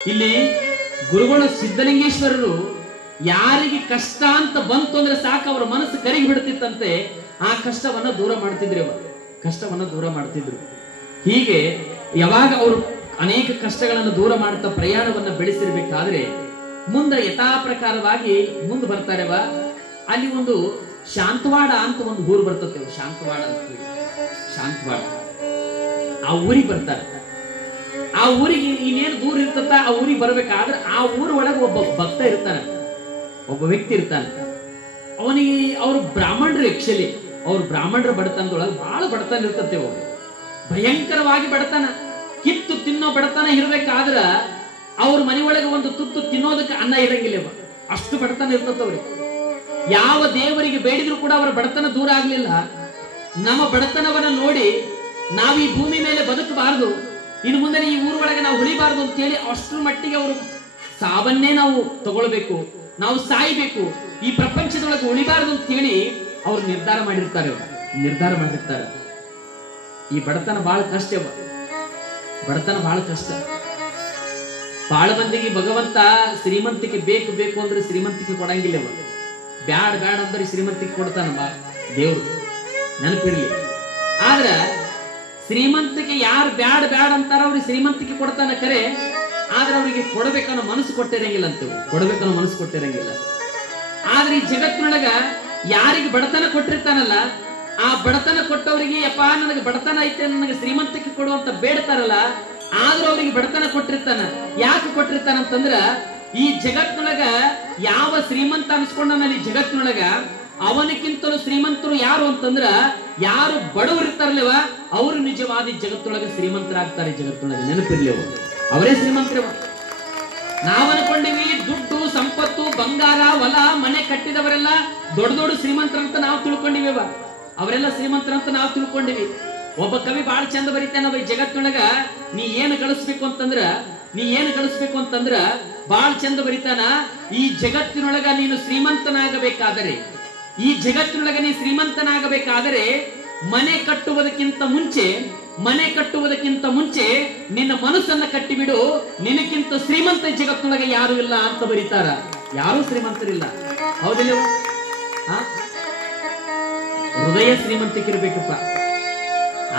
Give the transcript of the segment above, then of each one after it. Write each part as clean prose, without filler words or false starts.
ಇಲ್ಲಿ ಗುರುಗಳು ಸಿದ್ಧಲಿಂಗೇಶ್ವರರು ಯಾರಿಗೆ ಕಷ್ಟ ಅಂತ ಬಂತು ಅಂದ್ರೆ ಸಾಕು ಅವರ ಮನಸ್ಸು ಕರಗಿ ಬಿಡ್ತಿತ್ತಂತೆ. ಆ ಕಷ್ಟವನ್ನ ದೂರ ಮಾಡ್ತಿದ್ರು, ಕಷ್ಟವನ್ನ ದೂರ ಮಾಡ್ತಿದ್ರು. ಹೀಗೆ ಯಾವಾಗ ಅವರು ಅನೇಕ ಕಷ್ಟಗಳನ್ನು ದೂರ ಮಾಡ್ತಾ ಪ್ರಯಾಣವನ್ನ ಬೆಳೆಸಿರ್ಬೇಕಾದ್ರೆ ಮುಂದೆ ಯಥಾ ಪ್ರಕಾರವಾಗಿ ಮುಂದೆ ಬರ್ತಾರೆವ. ಅಲ್ಲಿ ಒಂದು ಶಾಂತವಾಡ ಅಂತ ಒಂದು ಊರು ಬರ್ತತೆ, ಶಾಂತವಾಡ ಅಂತ. ಶಾಂತವಾಡ ಆ ಊರಿಗೆ ಬರ್ತಾರೆ. ಆ ಊರಿಗೆ ಇನ್ನೇನು ದೂರ ಇರ್ತತ್ತ, ಆ ಊರಿಗೆ ಬರ್ಬೇಕಾದ್ರೆ ಆ ಊರ ಒಳಗೆ ಒಬ್ಬ ಭಕ್ತ ಇರ್ತಾನೆ, ಒಬ್ಬ ವ್ಯಕ್ತಿ ಇರ್ತಾನೆ. ಅವನಿಗೆ ಅವ್ರು ಬ್ರಾಹ್ಮಣರು, ಆಕ್ಚುಲಿ ಅವ್ರು ಬ್ರಾಹ್ಮಣರ ಬಡತನದೊಳಗೆ ಬಹಳ ಬಡತನ ಇರ್ತತೆ. ಅವ್ರು ಭಯಂಕರವಾಗಿ ಬಡತನ, ಕಿತ್ತು ತಿನ್ನೋ ಬಡತನ ಇರ್ಬೇಕಾದ್ರ ಅವ್ರ ಮನೆಯೊಳಗೆ ಒಂದು ತುತ್ತು ತಿನ್ನೋದಕ್ಕೆ ಅನ್ನ ಇರಂಗಿಲ್ಲ, ಅಷ್ಟು ಬಡತನ ಇರ್ತದೆ ಅವ್ರಿಗೆ. ಯಾವ ದೇವರಿಗೆ ಬೇಡಿದ್ರು ಕೂಡ ಅವರ ಬಡತನ ದೂರ ಆಗ್ಲಿಲ್ಲ. ನಮ್ಮ ಬಡತನವನ್ನ ನೋಡಿ ನಾವು ಈ ಭೂಮಿ ಮೇಲೆ ಬದುಕಬಾರದು, ಇನ್ನು ಮುಂದೆ ಈ ಊರೊಳಗೆ ನಾವು ಉಳಿಬಾರದು ಅಂತೇಳಿ ಅಷ್ಟರ ಮಟ್ಟಿಗೆ ಅವರು ಸಾವನ್ನೇ ನಾವು ತಗೊಳ್ಬೇಕು, ನಾವು ಸಾಯ್ಬೇಕು, ಈ ಪ್ರಪಂಚದೊಳಗೆ ಉಳಿಬಾರದು ಅಂತೇಳಿ ಅವ್ರು ನಿರ್ಧಾರ ಮಾಡಿರ್ತಾರೆ. ಈ ಬಡತನ ಬಹಳ ಕಷ್ಟ, ಬಡತನ ಬಹಳ ಕಷ್ಟ. ಬಹಳ ಮಂದಿಗೆ ಭಗವಂತ ಶ್ರೀಮಂತಿಕೆ ಬೇಕು ಬೇಕು ಅಂದ್ರೆ ಶ್ರೀಮಂತಿಕೆ ಕೊಡಂಗಿಲ್ಲ. ಬ್ಯಾಡ ಬ್ಯಾಡ ಅಂದ್ರೆ ಶ್ರೀಮಂತಿಕೆ ಕೊಡ್ತಾನ ದೇವ್ರು, ನೆನಪಿರ್ಲಿ. ಆದ್ರ ಶ್ರೀಮಂತಿಕೆ ಯಾರು ಬ್ಯಾಡ ಬ್ಯಾಡ ಅಂತಾರ ಅವ್ರಿಗೆ ಶ್ರೀಮಂತಿಕೆ ಕೊಡ್ತಾನ ಕರೆ, ಆದ್ರೆ ಅವ್ರಿಗೆ ಕೊಡಬೇಕನ್ನೋ ಮನಸ್ಸು ಕೊಟ್ಟಿರಂಗಿಲ್ಲ ಅಂತೇವೆ, ಕೊಡಬೇಕನ್ನೋ ಮನಸ್ಸು ಕೊಟ್ಟಿರಂಗಿಲ್ಲ. ಆದ್ರೆ ಈ ಜಗತ್ತಿನೊಳಗ ಯಾರಿಗೆ ಬಡತನ ಕೊಟ್ಟಿರ್ತಾನಲ್ಲ, ಆ ಬಡತನ ಕೊಟ್ಟವರಿಗೆ ಯಪ್ಪ ನನಗೆ ಬಡತನ ಐತೆ, ನನಗೆ ಶ್ರೀಮಂತಿಕೆ ಕೊಡುವಂತ ಬೇಡ್ತಾರಲ್ಲ, ಆದ್ರೂ ಅವ್ರಿಗೆ ಬಡತನ ಕೊಟ್ಟಿರ್ತಾನ. ಯಾಕೆ ಕೊಟ್ಟಿರ್ತಾನ ಅಂತಂದ್ರ ಈ ಜಗತ್ತಿನೊಳಗ ಯಾವ ಶ್ರೀಮಂತ ಅನ್ಸ್ಕೊಂಡನಲ್ಲಿ ಜಗತ್ತಿನೊಳಗ ಅವನಿಗಿಂತಲೂ ಶ್ರೀಮಂತರು ಯಾರು ಅಂತಂದ್ರ ಯಾರು ಬಡವರು ಇರ್ತಾರಲ್ಲವ ಅವರು ನಿಜವಾದ ಜಗತ್ತೊಳಗೆ ಶ್ರೀಮಂತರಾಗ್ತಾರೆ. ಜಗತ್ತೊಳಗೆ ನೆನಪಿರ್ಲಿ, ಅವರೇ ಶ್ರೀಮಂತರವ. ನಾವ್ ಅನ್ಕೊಂಡಿವಿ ದುಡ್ಡು ಸಂಪತ್ತು ಬಂಗಾರ ಹೊಲ ಮನೆ ಕಟ್ಟಿದವರೆಲ್ಲ ದೊಡ್ಡ ದೊಡ್ಡ ಶ್ರೀಮಂತರಂತ ನಾವು ತಿಳ್ಕೊಂಡಿವ, ಅವರೆಲ್ಲ ಶ್ರೀಮಂತರಂತ ನಾವು ತಿಳ್ಕೊಂಡಿವಿ. ಒಬ್ಬ ಕವಿ ಬಹಳ ಚಂದ ಬರೀತಾನ, ಈ ಜಗತ್ತಿನೊಳಗ ನೀ ಏನು ಗಳಿಸ್ಬೇಕು ಅಂತಂದ್ರ ಬಹಳ ಚಂದ ಬರೀತಾನ. ಈ ಜಗತ್ತಿನೊಳಗ ನೀನು ಶ್ರೀಮಂತನಾಗಬೇಕಾದರೆ, ಈ ಜಗತ್ತಿನೊಳಗೆ ನೀ ಶ್ರೀಮಂತನಾಗಬೇಕಾದರೆ ಮನೆ ಕಟ್ಟುವುದಕ್ಕಿಂತ ಮುಂಚೆ ನಿನ್ನ ಮನಸ್ಸನ್ನ ಕಟ್ಟಿಬಿಡು. ನಿನಕ್ಕಿಂತ ಶ್ರೀಮಂತ ಜಗತ್ತಿನೊಳಗೆ ಯಾರು ಇಲ್ಲ ಅಂತ ಬರೀತಾರ. ಯಾರೂ ಶ್ರೀಮಂತರಿಲ್ಲ, ಹೌದಿಲ್ಲ? ಹೃದಯ ಶ್ರೀಮಂತಿಕೆ ಇರ್ಬೇಕಪ್ಪ.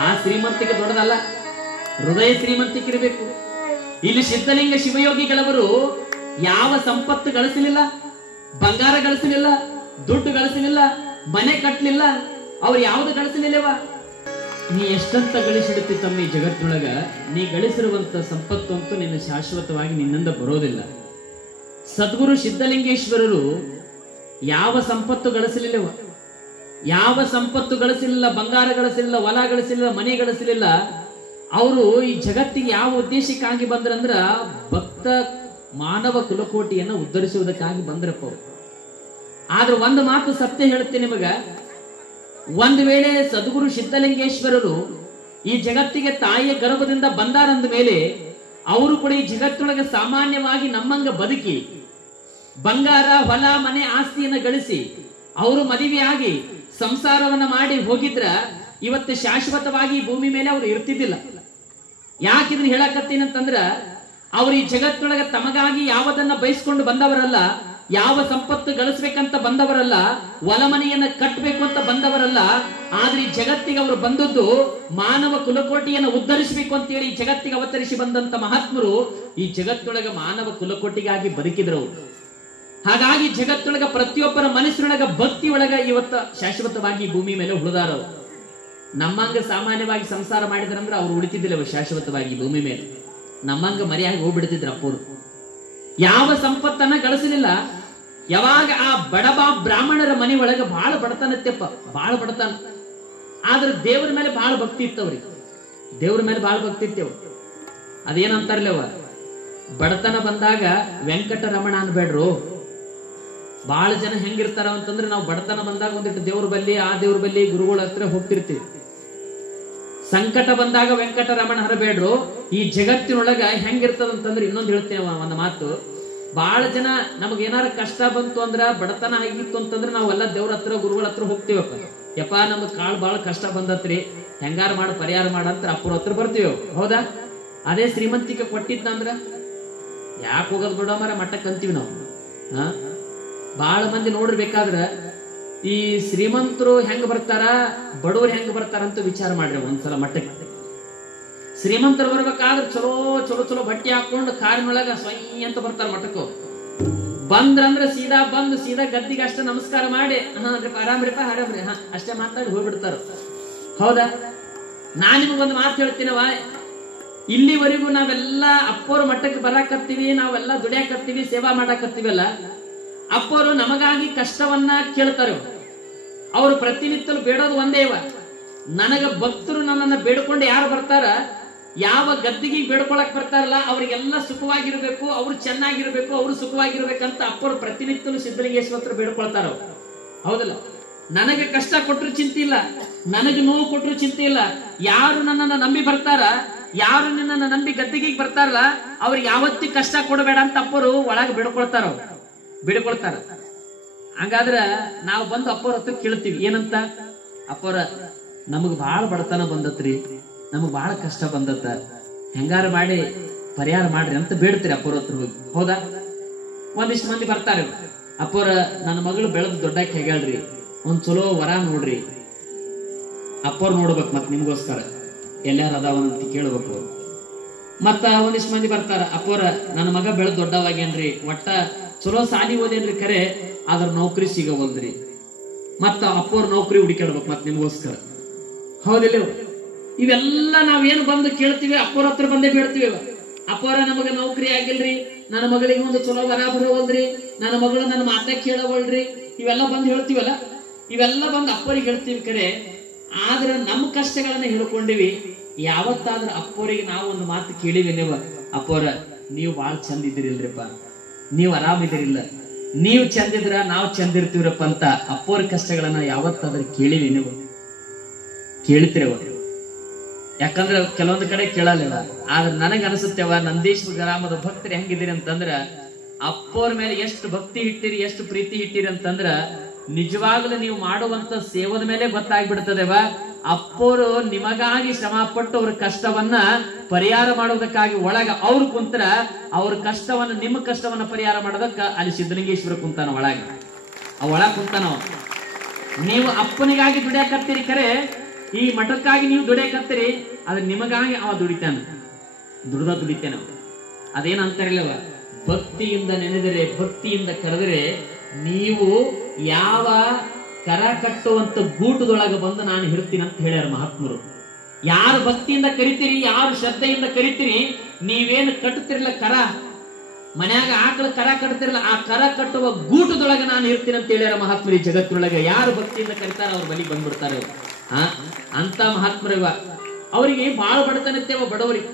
ಆ ಶ್ರೀಮಂತಿಕೆ ದೊಡ್ಡದಲ್ಲ, ಹೃದಯ ಶ್ರೀಮಂತಿಕೆ ಇರಬೇಕು. ಇಲ್ಲಿ ಸಿದ್ಧಲಿಂಗ ಶಿವಯೋಗಿಗಳವರು ಯಾವ ಸಂಪತ್ತು ಗಳಿಸಲಿಲ್ಲ, ಬಂಗಾರ ಗಳಿಸಲಿಲ್ಲ, ದುಡ್ಡು ಗಳಿಸಲಿಲ್ಲ, ಮನೆ ಕಟ್ಟಲಿಲ್ಲ, ಅವ್ರು ಯಾವ್ದು ಗಳಿಸಲಿಲ್ಲವ. ನೀ ಎಷ್ಟಂತ ಗಳಿಸಿಡುತ್ತಿ ತಮ್ಮ ಈ ಜಗತ್ತಿನೊಳಗ, ನೀ ಗಳಿಸಿರುವಂತ ಸಂಪತ್ತು ಅಂತೂ ನಿನ್ನ ಶಾಶ್ವತವಾಗಿ ನಿನ್ನಿಂದ ಬರೋದಿಲ್ಲ. ಸದ್ಗುರು ಸಿದ್ಧಲಿಂಗೇಶ್ವರರು ಯಾವ ಸಂಪತ್ತು ಗಳಿಸಲಿಲ್ಲವ, ಯಾವ ಸಂಪತ್ತು ಗಳಿಸಲಿಲ್ಲ, ಬಂಗಾರ ಗಳಿಸಲಿಲ್ಲ, ಹೊಲ ಗಳಿಸಲಿಲ್ಲ, ಮನೆ ಗಳಿಸಲಿಲ್ಲ. ಅವರು ಈ ಜಗತ್ತಿಗೆ ಯಾವ ಉದ್ದೇಶಕ್ಕಾಗಿ ಬಂದ್ರಂದ್ರ ಭಕ್ತ ಮಾನವ ಕುಲಕೋಟಿಯನ್ನ ಉದ್ಧರಿಸುವುದಕ್ಕಾಗಿ ಬಂದ್ರಪ್ಪ ಅವರು. ಆದ್ರೆ ಒಂದು ಮಾತು ಸತ್ಯ ಹೇಳ್ತೇನೆ ನಿಮಗ, ಒಂದು ವೇಳೆ ಸದ್ಗುರು ಸಿದ್ಧಲಿಂಗೇಶ್ವರರು ಈ ಜಗತ್ತಿಗೆ ತಾಯಿಯ ಗರ್ಭದಿಂದ ಬಂದಾರಂದ ಮೇಲೆ ಅವರು ಕೂಡ ಈ ಜಗತ್ತಿನೊಳಗೆ ಸಾಮಾನ್ಯವಾಗಿ ನಮ್ಮಂಗ ಬದುಕಿ ಬಂಗಾರ ಹೊಲ ಮನೆ ಆಸ್ತಿಯನ್ನ ಗಳಿಸಿ ಅವರು ಮದುವೆಯಾಗಿ ಸಂಸಾರವನ್ನ ಮಾಡಿ ಹೋಗಿದ್ರ ಇವತ್ತು ಶಾಶ್ವತವಾಗಿ ಭೂಮಿ ಮೇಲೆ ಅವರು ಇರ್ತಿದ್ದಿಲ್ಲ. ಯಾಕಿದನ್ನ ಹೇಳಕತ್ತೀನಿ ಅಂತಂದ್ರ ಅವ್ರು ಈ ಜಗತ್ತಿನೊಳಗೆ ತಮಗಾಗಿ ಯಾವದನ್ನ ಬಯಸ್ಕೊಂಡು ಬಂದವರಲ್ಲ, ಯಾವ ಸಂಪತ್ತು ಗಳಿಸ್ಬೇಕಂತ ಬಂದವರಲ್ಲ, ಹೊಲಮನೆಯನ್ನ ಕಟ್ಟಬೇಕು ಅಂತ ಬಂದವರಲ್ಲ. ಆದ್ರೆ ಈ ಜಗತ್ತಿಗೆ ಅವರು ಬಂದದ್ದು ಮಾನವ ಕುಲಕೋಟಿಯನ್ನ ಉದ್ಧರಿಸಬೇಕು ಅಂತೇಳಿ ಈ ಜಗತ್ತಿಗೆ ಅವತರಿಸಿ ಬಂದಂತ ಮಹಾತ್ಮರು ಈ ಜಗತ್ತೊಳಗ ಮಾನವ ಕುಲಕೋಟಿಗಾಗಿ ಬದುಕಿದ್ರು. ಹಾಗಾಗಿ ಜಗತ್ತೊಳಗ ಪ್ರತಿಯೊಬ್ಬರ ಮನಸ್ಸಿನೊಳಗ ಭಕ್ತಿ ಒಳಗ ಇವತ್ತ ಶಾಶ್ವತವಾಗಿ ಭೂಮಿ ಮೇಲೆ ಉಳಿದಾರ. ನಮ್ಮಂಗ ಸಾಮಾನ್ಯವಾಗಿ ಸಂಸಾರ ಮಾಡಿದ್ರಂದ್ರೆ ಅವ್ರು ಉಳಿತಿದ್ದಿಲ್ಲ ಶಾಶ್ವತವಾಗಿ ಭೂಮಿ ಮೇಲೆ, ನಮ್ಮಂಗ ಮರೆಯಾಗಿ ಹೋಗ್ಬಿಡ್ತಿದ್ರು ಅಪ್ಪರು. ಯಾವ ಸಂಪತ್ತನ್ನ ಗಳಿಸಲಿಲ್ಲ. ಯಾವಾಗ ಆ ಬಡಬ ಬ್ರಾಹ್ಮಣರ ಮನೆ ಒಳಗ ಬಹಳ ಬಡತನತ್ತೆಪ್ಪ, ಬಹಳ ಬಡತನ. ಆದ್ರೆ ದೇವರ ಮೇಲೆ ಬಹಳ ಭಕ್ತಿ ಇತ್ತವ್ರಿಗೆ, ದೇವ್ರ ಮೇಲೆ ಬಹಳ ಭಕ್ತಿ ಇತ್ತೇವ್. ಅದೇನಂತಾರಲ್ಲವ, ಬಡತನ ಬಂದಾಗ ವೆಂಕಟರಮಣ ಅನ್ಬೇಡ್ರು. ಬಹಳ ಜನ ಹೆಂಗಿರ್ತಾರ ಅಂತಂದ್ರೆ ನಾವು ಬಡತನ ಬಂದಾಗ ಒಂದಿಟ್ಟು ದೇವ್ರ ಬಲ್ಲಿ ಆ ದೇವ್ರ ಬಲ್ಲಿ ಗುರುಗಳ ಹತ್ರ ಹೋಗ್ತಿರ್ತೀವಿ. ಸಂಕಟ ಬಂದಾಗ ವೆಂಕಟರಮಣ ಹರಬೇಡ್ರು. ಈ ಜಗತ್ತಿನೊಳಗ ಹೆಂಗಿರ್ತದಂತಂದ್ರೆ ಇನ್ನೊಂದು ಹೇಳ್ತೇವೆ ಒಂದು ಮಾತು. ಬಹಳ ಜನ ನಮಗ್ ಏನಾರ ಕಷ್ಟ ಬಂತು ಅಂದ್ರ ಬಡತನ ಆಗಿತ್ತು ಅಂತಂದ್ರೆ ನಾವೆಲ್ಲ ದೇವ್ರ ಹತ್ರ ಗುರುಗಳ ಹತ್ರ ಹೋಗ್ತೀವಪ್ಪ. ಯಪ್ಪ ನಮಗ್ ಕಾಳು ಬಹಳ ಕಷ್ಟ ಬಂದತ್ರಿ, ಹೆಂಗಾರ ಮಾಡಿ ಪರಿಹಾರ ಮಾಡಂತ ಅಪ್ಪರ ಹತ್ರ ಬರ್ತೀವಿ, ಹೌದಾ? ಅದೇ ಶ್ರೀಮಂತಿಕೆ ಕೊಟ್ಟಿದ್ದಂದ್ರ ಯಾಕೆ ಹೋಗೋದು ಬಿಡೋ ಮರ ಮಠಕ್ಕೆ ಅಂತೀವಿ ನಾವು. ಬಹಳ ಮಂದಿ ನೋಡಿರ್ಬೇಕಾದ್ರ ಈ ಶ್ರೀಮಂತರು ಹೆಂಗ್ ಬರ್ತಾರ, ಬಡವರು ಹೆಂಗ್ ಬರ್ತಾರ ಅಂತ ವಿಚಾರ ಮಾಡ್ರಿ ಒಂದ್ಸಲ ಮಠಕ್ಕೆ. ಶ್ರೀಮಂತರು ಬರ್ಬೇಕಾದ್ರೆ ಚಲೋ ಚಲೋ ಚಲೋ ಬಟ್ಟೆ ಹಾಕೊಂಡು ಕಾರಿನೊಳಗ ಸ್ವಯಂ ಅಂತ ಬರ್ತಾರ ಮಠಕ್ಕೂ. ಬಂದ್ರಂದ್ರೆ ಸೀದಾ ಬಂದು ಸೀದಾ ಗದ್ದಿಗೆ ಅಷ್ಟೇ ನಮಸ್ಕಾರ ಮಾಡಿ ಆರಾಮ್ರಿಪ್ಪ ಆರಾಮ್ರಿ ಅಷ್ಟೇ ಮಾತಾಡಿ ಹೋಗ್ಬಿಡ್ತಾರ. ಹೌದಾ? ನಾನ್ ನಿಮಗೊಂದು ಮಾತು ಹೇಳ್ತೀನವ, ಇಲ್ಲಿವರೆಗೂ ನಾವೆಲ್ಲ ಅಪ್ಪೋರು ಮಠಕ್ಕೆ ಬರಾಕತ್ತೀವಿ, ನಾವೆಲ್ಲ ದುಡಿಯಾಕತ್ತೀವಿ, ಸೇವಾ ಮಾಡಾಕತ್ತೀವಲ್ಲ, ಅಪ್ಪೋರು ನಮಗಾಗಿ ಕಷ್ಟವನ್ನ ಕೇಳ್ತಾರೆ. ಅವರು ಪ್ರತಿನಿತ್ಯಲು ಬೇಡೋದು ಒಂದೇ ಇವ, ನನಗ ಭಕ್ತರು ನನ್ನನ್ನ ಬೇಡ್ಕೊಂಡು ಯಾರು ಬರ್ತಾರ, ಯಾವ ಗದ್ದಿಗೆ ಬೇಡ್ಕೊಳಕ್ ಬರ್ತಾರಲ್ಲ ಅವ್ರಿಗೆಲ್ಲ ಸುಖವಾಗಿರ್ಬೇಕು, ಅವ್ರು ಚೆನ್ನಾಗಿರ್ಬೇಕು, ಅವ್ರು ಸುಖವಾಗಿರ್ಬೇಕಂತ ಅಪ್ಪರು ಪ್ರತಿನಿತ್ಯಲು ಸಿದ್ಧಲಿಂಗೇಶ್ವರ ಬೇಡ್ಕೊಳ್ತಾರ. ಹೌದಲ್ಲ? ನನಗೆ ಕಷ್ಟ ಕೊಟ್ಟರು ಚಿಂತೆ ಇಲ್ಲ, ನನಗೆ ನೋವು ಕೊಟ್ಟರು ಚಿಂತೆ ಇಲ್ಲ. ಯಾರು ನನ್ನನ್ನ ನಂಬಿ ಬರ್ತಾರ, ಯಾರು ನಿನ್ನನ್ನ ನಂಬಿ ಗದ್ದಿಗೆ ಬರ್ತಾರಲ್ಲ ಅವ್ರಿಗೆ ಯಾವತ್ತಿ ಕಷ್ಟ ಕೊಡಬೇಡ ಅಂತ ಅಪ್ಪರು ಒಳಗೆ ಬಿಡ್ಕೊಳ್ತಾರ. ಹಂಗಾದ್ರ ನಾವು ಬಂದು ಅಪ್ಪರ ಹತ್ರ ಕೇಳ್ತೀವಿ ಏನಂತ, ಅಪ್ಪರ ನಮಗ್ ಬಾಳ ಬಡತನ ಬಂದತ್ರಿ, ನಮಗ್ ಬಾಳ ಕಷ್ಟ ಬಂದತ್ತ, ಹೆಂಗಾರ ಮಾಡಿ ಪರಿಹಾರ ಮಾಡ್ರಿ ಅಂತ ಬೇಡ್ತೀರಿ ಅಪ್ಪರ ಹತ್ರ ಹೋಗಿ. ಹೌದಾ? ಒಂದಿಷ್ಟು ಮಂದಿ ಬರ್ತಾರೆ, ಅಪ್ಪರ ನನ್ನ ಮಗಳು ಬೆಳೆದು ದೊಡ್ಡಕ್ಕೆ ಹೇಗ್ಯಾಳ್ರಿ, ಒಂದ್ ಚಲೋ ವರ ನೋಡ್ರಿ. ಅಪ್ಪರ್ ನೋಡ್ಬೇಕು ಮತ್ ನಿಮ್ಗೋಸ್ಕರ ಎಲ್ಲಾರು ಅದಾವಂತ ಕೇಳ್ಬೇಕು. ಮತ್ತ ಒಂದಿಷ್ಟು ಮಂದಿ ಬರ್ತಾರ, ಅಪ್ಪರ ನನ್ನ ಮಗ ಬೆಳೆದು ದೊಡ್ಡವಾಗೇನ್ರಿ, ಒಟ್ಟ ಚಲೋ ಸಾಲಿ ಓದೇನ್ರಿ, ಖರೆ ಆದ್ರ ನೌಕರಿ ಸಿಗವಲ್ದ್ರಿ. ಮತ್ತ ಅಪ್ಪೋರ್ ನೌಕರಿ ಹುಡುಕಾಡ್ಬೇಕು ಮತ್ ನಿಮ್ಗೋಸ್ಕರ. ಹೌದಿಲ್ಲ? ಇವೆಲ್ಲ ನಾವೇನು ಬಂದು ಕೇಳ್ತೀವಿ, ಅಪ್ಪೋರ ಹತ್ರ ಬಂದೇ ಬೇಡ್ತೀವಿ. ಅಪ್ಪೋರ ನಮಗ ನೌಕರಿ ಆಗಿಲ್ರಿ, ನನ್ನ ಮಗಳಿಗೆ ಒಂದು ಚಲೋ ವರ ಬರೋವಲ್ರಿ, ನನ್ನ ಮಗಳು ನನ್ನ ಮಾತ ಕೇಳವಲ್ರಿ, ಇವೆಲ್ಲ ಬಂದು ಹೇಳ್ತೀವಲ್ಲ, ಇವೆಲ್ಲ ಬಂದು ಅಪ್ಪರಿಗೆ ಹೇಳ್ತೀವಿ ಖರೆ. ಆದ್ರ ನಮ್ಮ ಕಷ್ಟಗಳನ್ನ ಹೇಳ್ಕೊಂಡಿವಿ. ಯಾವತ್ತಾದ್ರೂ ಅಪ್ಪೋರಿಗೆ ನಾವು ಒಂದು ಮಾತು ಕೇಳಿವಿ ನೀವು, ಅಪ್ಪೋರ ನೀವು ಬಾಳ್ ಚಂದ ಇದ್ದೀರಿಲ್ರಿಪ್ಪ, ನೀವು ಆರಾಮಿದಿರಿಲ್ಲ, ನೀವು ಚಂದಿದ್ರ ನಾವು ಚಂದಿರ್ತೀವ್ರಪ್ಪ ಅಂತ ಅಪ್ಪೋರ ಕಷ್ಟಗಳನ್ನ ಯಾವತ್ತಾದ್ರೂ ಕೇಳಿವಿ ನೀವು? ಕೇಳ್ತಿರವ? ಯಾಕಂದ್ರೆ ಕೆಲವೊಂದು ಕಡೆ ಕೇಳಲ್ಲ. ಆದ್ರೆ ನನಗ ಅನಿಸುತ್ತೇವ, ನಂದೀಶ್ವರ ಗ್ರಾಮದ ಭಕ್ತರು ಹೆಂಗಿದ್ದೀರಿ ಅಂತಂದ್ರ ಅಪ್ಪೋರ್ ಮೇಲೆ ಎಷ್ಟು ಭಕ್ತಿ ಇಟ್ಟಿರಿ, ಎಷ್ಟು ಪ್ರೀತಿ ಇಟ್ಟಿರಿ ಅಂತಂದ್ರ ನಿಜವಾಗ್ಲೂ ನೀವು ಮಾಡುವಂತ ಸೇವದ ಮೇಲೆ ಗೊತ್ತಾಗ್ಬಿಡ್ತದೇವ. ಅಪ್ಪೋರು ನಿಮಗಾಗಿ ಶ್ರಮ ಪಟ್ಟು ಅವ್ರ ಕಷ್ಟವನ್ನ ಪರಿಹಾರ ಮಾಡೋದಕ್ಕಾಗಿ ಒಳಗ ಅವ್ರು ಕುಂತರ, ಅವ್ರ ಕಷ್ಟವನ್ನ ನಿಮ್ಮ ಕಷ್ಟವನ್ನ ಪರಿಹಾರ ಮಾಡೋದಕ್ಕ ಅಲ್ಲಿ ಸಿದ್ಧಲಿಂಗೇಶ್ವರ ಕುಂತಾನ ಒಳಗ, ಒಳಗ ಕುಂತಾನವ. ನೀವು ಅಪ್ಪನಿಗಾಗಿ ದುಡಿಯಾಕತ್ತೀರಿ ಖರೆ, ಈ ಮಠಕ್ಕಾಗಿ ನೀವು ದುಡಿಯಾಕತ್ತೀರಿ, ಅದ್ರ ನಿಮಗಾಗಿ ಅವ ದುಡಿತೇನ. ಅದೇನಂತಾರಿಲ್ಲವ, ಭಕ್ತಿಯಿಂದ ನೆನೆದರೆ, ಭಕ್ತಿಯಿಂದ ಕರೆದರೆ ನೀವು ಯಾವ ಕರ ಕಟ್ಟುವಂತ ಗೂಟದೊಳಗೆ ಬಂದು ನಾನು ಇರ್ತೀನಿ ಅಂತ ಹೇಳ್ಯಾರ ಮಹಾತ್ಮರು. ಯಾರು ಭಕ್ತಿಯಿಂದ ಕರಿತೀರಿ, ಯಾರು ಶ್ರದ್ಧೆಯಿಂದ ಕರಿತೀರಿ, ನೀವೇನು ಕಟ್ಟುತ್ತಿರಲ್ಲ ಕರ, ಮನ್ಯಾಗ ಆಕಳ ಕರ ಕಟ್ತಿರಲ್ಲ, ಆ ಕರ ಕಟ್ಟುವ ಗೂಟದೊಳಗೆ ನಾನು ಇರ್ತೀನಿ ಅಂತ ಹೇಳ್ಯಾರ ಮಹಾತ್ಮರಿ. ಜಗತ್ತಿನೊಳಗೆ ಯಾರು ಭಕ್ತಿಯಿಂದ ಕರಿತಾರ ಅವ್ರ ಬಳಿ ಬಂದ್ಬಿಡ್ತಾರೆ. ಅಂತ ಮಹಾತ್ಮರಿವ. ಅವರಿಗೆ ಬಾಳ ಬಡತನತ್ತೇವ, ಬಡವರಿಗೆ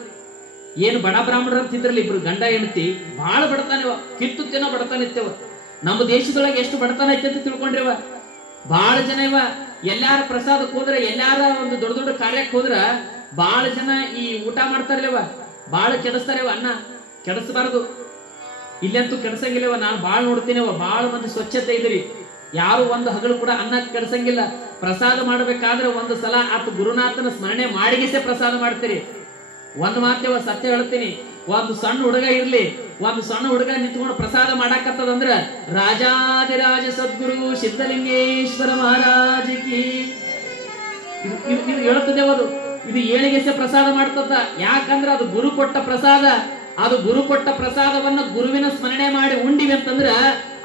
ಏನು ಬಡ ಬ್ರಾಹ್ಮಣರ ಅಂತಿದ್ರಲ್ಲ, ಇಬ್ರು ಗಂಡ ಹೆಂಡತಿ, ಬಾಳ ಬಡತಾನೆವ, ಕಿತ್ತು ತಿನ್ನೋ ಬಡತನತ್ತೇವ. ನಮ್ಮ ದೇಶದೊಳಗೆ ಎಷ್ಟು ಬಡತನ ಐತೆ ಅಂತ ತಿಳ್ಕೊಂಡ್ರಿವ. ಬಾಳ ಜನ ಇವ ಎಲ್ಲಾರ ಪ್ರಸಾದಕ್ಕೆ ಹೋದ್ರೆ, ಎಲ್ಲಾರ ಒಂದು ದೊಡ್ಡ ದೊಡ್ಡ ಕಾರ್ಯಕ್ಕೆ ಹೋದ್ರ ಬಾಳ ಜನ ಈ ಊಟ ಮಾಡ್ತಾರಲ್ಲವ, ಬಾಳ ಕೆಡಿಸ್ತಾರವ. ಅನ್ನ ಕೆಡಿಸಬಾರದು, ಇಲ್ಲಂತೂ ಕೆಡಸಂಗಿಲ್ಲವ. ನಾನು ಬಾಳ ನೋಡ್ತೀನಿವ, ಬಾಳ ಮಂದಿ ಸ್ವಚ್ಛತೆ ಇದ್ರಿ, ಯಾರು ಒಂದು ಹಗಲು ಕೂಡ ಅನ್ನ ಕೆಡಸಂಗಿಲ್ಲ. ಪ್ರಸಾದ ಮಾಡ್ಬೇಕಾದ್ರೆ ಒಂದು ಸಲ ಆತ ಗುರುನಾಥನ ಸ್ಮರಣೆ ಮಾಡಿಗೆಸೆ ಪ್ರಸಾದ ಮಾಡ್ತೀರಿ. ಒಂದ್ ಮಾತೇವ ಸತ್ಯ ಹೇಳ್ತೀನಿ, ಒಂದು ಸಣ್ಣ ಹುಡುಗ ಇರ್ಲಿ, ಒಂದು ಸಣ್ಣ ಹುಡುಗ ನಿಂತ್ಕೊಂಡು ಪ್ರಸಾದ ಮಾಡಾಕತ್ತದಂದ್ರ ರಾಜಾದಿರಾಜ ಸದ್ಗುರು ಸಿದ್ಧಲಿಂಗೇಶ್ವರ ಮಹಾರಾಜಿಗೆ ಇದು ಹೇಳ್ತದೇವದು. ಇದು ಏಳಿಗೆಸೆ ಪ್ರಸಾದ ಮಾಡ್ತದ. ಯಾಕಂದ್ರೆ ಅದು ಗುರು ಕೊಟ್ಟ ಪ್ರಸಾದ. ಅದು ಗುರು ಕೊಟ್ಟ ಪ್ರಸಾದವನ್ನ ಗುರುವಿನ ಸ್ಮರಣೆ ಮಾಡಿ ಉಂಡಿವಿ ಅಂತಂದ್ರ